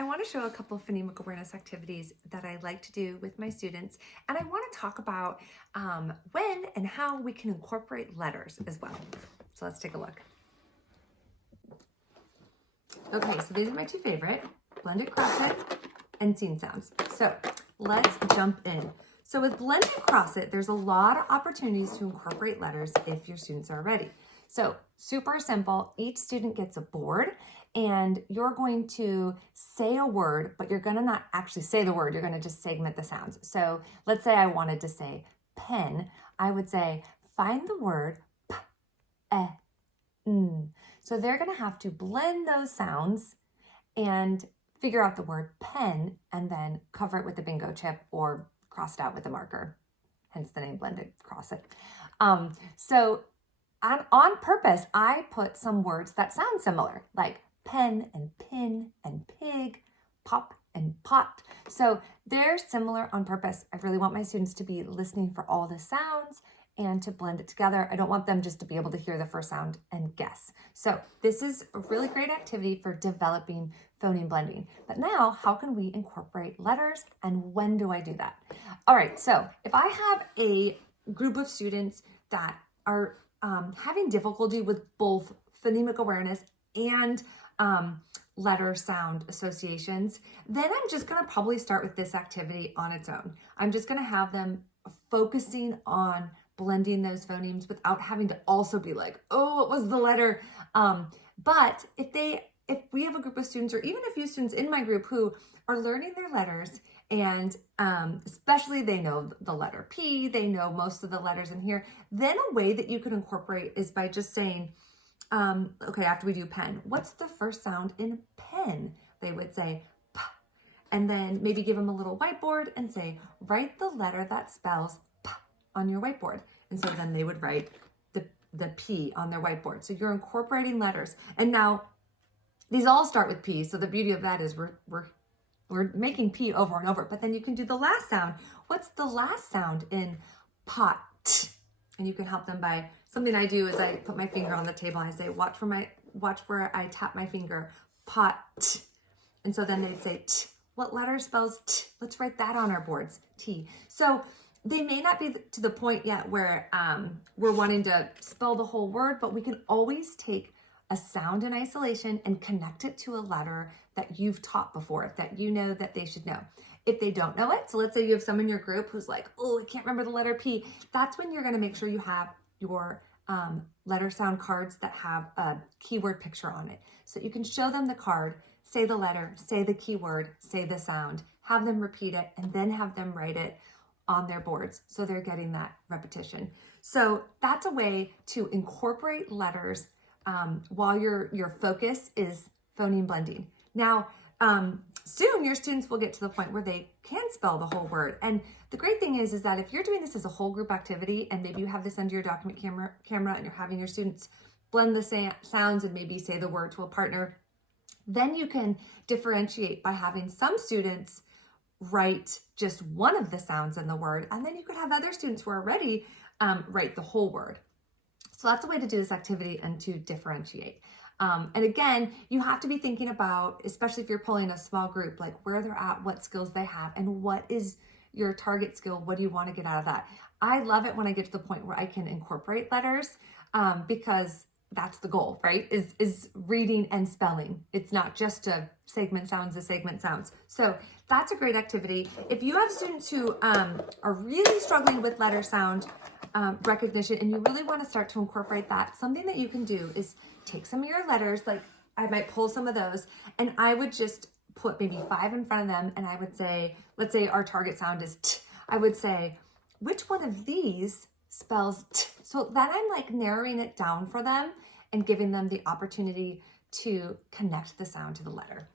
I want to show a couple of phonemic awareness activities that I like to do with my students, and I want to talk about when and how we can incorporate letters as well. So let's take a look. Okay, so these are my two favorite, blended cross it and scene sounds. So let's jump in. So with blended cross it, there's a lot of opportunities to incorporate letters if your students are ready. So super simple, each student gets a board and you're going to say a word, but you're gonna not actually say the word, you're gonna just segment the sounds. So let's say I wanted to say pen, I would say, find the word p, e, n. So they're gonna have to blend those sounds and figure out the word pen and then cover it with a bingo chip or cross it out with a marker, hence the name blended cross it. So on purpose, I put some words that sound similar, like pen and pin and pig, pop and pot. So they're similar on purpose. I really want my students to be listening for all the sounds and to blend it together. I don't want them just to be able to hear the first sound and guess. So this is a really great activity for developing phoneme blending. But now, how can we incorporate letters and when do I do that? All right, so if I have a group of students that are having difficulty with both phonemic awareness and letter sound associations, then I'm just gonna probably start with this activity on its own. I'm just gonna have them focusing on blending those phonemes without having to also be like, oh, what was the letter? But if we have a group of students or even a few students in my group who are learning their letters and especially they know the letter P, they know most of the letters in here, then a way that you could incorporate is by just saying, okay, after we do pen, what's the first sound in pen? They would say P, and then maybe give them a little whiteboard and say, write the letter that spells P on your whiteboard. And so then they would write the P on their whiteboard. So you're incorporating letters. And now these all start with P. So the beauty of that is we're making P over and over, but then you can do the last sound. What's the last sound in pot? And you can help them by, something I do is I put my finger on the table and I say, watch where I tap my finger, pot. And so then they'd say, t. What letter spells t? Let's write that on our boards, T. So they may not be to the point yet where we're wanting to spell the whole word, but we can always take a sound in isolation and connect it to a letter that you've taught before, that you know that they should know. If they don't know it, so let's say you have someone in your group who's like, oh, I can't remember the letter P, that's when you're gonna make sure you have your letter sound cards that have a keyword picture on it. So you can show them the card, say the letter, say the keyword, say the sound, have them repeat it, and then have them write it on their boards so they're getting that repetition. So that's a way to incorporate letters while your focus is phoneme blending. Now, soon your students will get to the point where they can spell the whole word. And the great thing is that if you're doing this as a whole group activity and maybe you have this under your document camera and you're having your students blend the sounds and maybe say the word to a partner, then you can differentiate by having some students write just one of the sounds in the word, and then you could have other students who are ready write the whole word. So that's a way to do this activity and to differentiate. And again, you have to be thinking about, especially if you're pulling a small group, like where they're at, what skills they have, and what is your target skill? What do you want to get out of that? I love it when I get to the point where I can incorporate letters because that's the goal, right? Is reading and spelling. It's not just a segment sounds to segment sounds. So that's a great activity. If you have students who are really struggling with letter sound recognition and you really want to start to incorporate that, something that you can do is take some of your letters, like I might pull some of those, and I would just put maybe 5 in front of them, and I would say, let's say our target sound is t. I would say, which one of these spells t? So that I'm like narrowing it down for them and giving them the opportunity to connect the sound to the letter.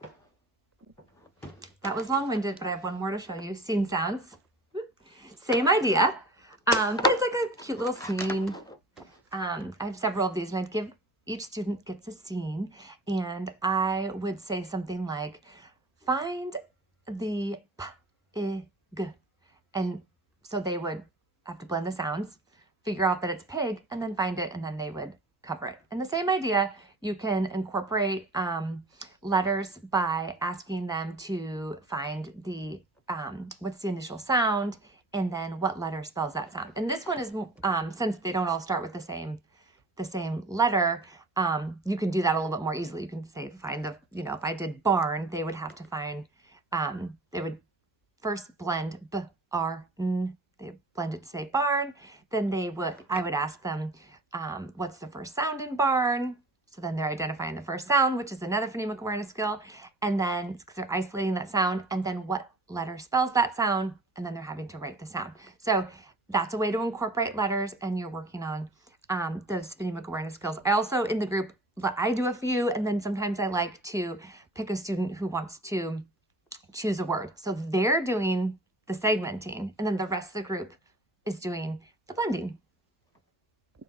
That was long-winded, but I have one more to show you. Scene sounds. Same idea, but it's like a cute little scene. I have several of these, and I'd give each student gets a scene, and I would say something like, find the p, I, g, and so they would have to blend the sounds, figure out that it's pig, and then find it, and then they would cover it. And the same idea, You can incorporate letters by asking them to find the what's the initial sound, and then what letter spells that sound. And this one is since they don't all start with the same letter, you can do that a little bit more easily. You can say find the, you know, if I did barn, they would have to find they would first blend B-R-N. They blend it to say barn. Then I would ask them, what's the first sound in barn? So then they're identifying the first sound, which is another phonemic awareness skill. And then because they're isolating that sound, and then what letter spells that sound, and then they're having to write the sound. So that's a way to incorporate letters, and you're working on those phonemic awareness skills. I also, in the group, I do a few, and then sometimes I like to pick a student who wants to choose a word. So they're doing the segmenting, and then the rest of the group is doing the blending.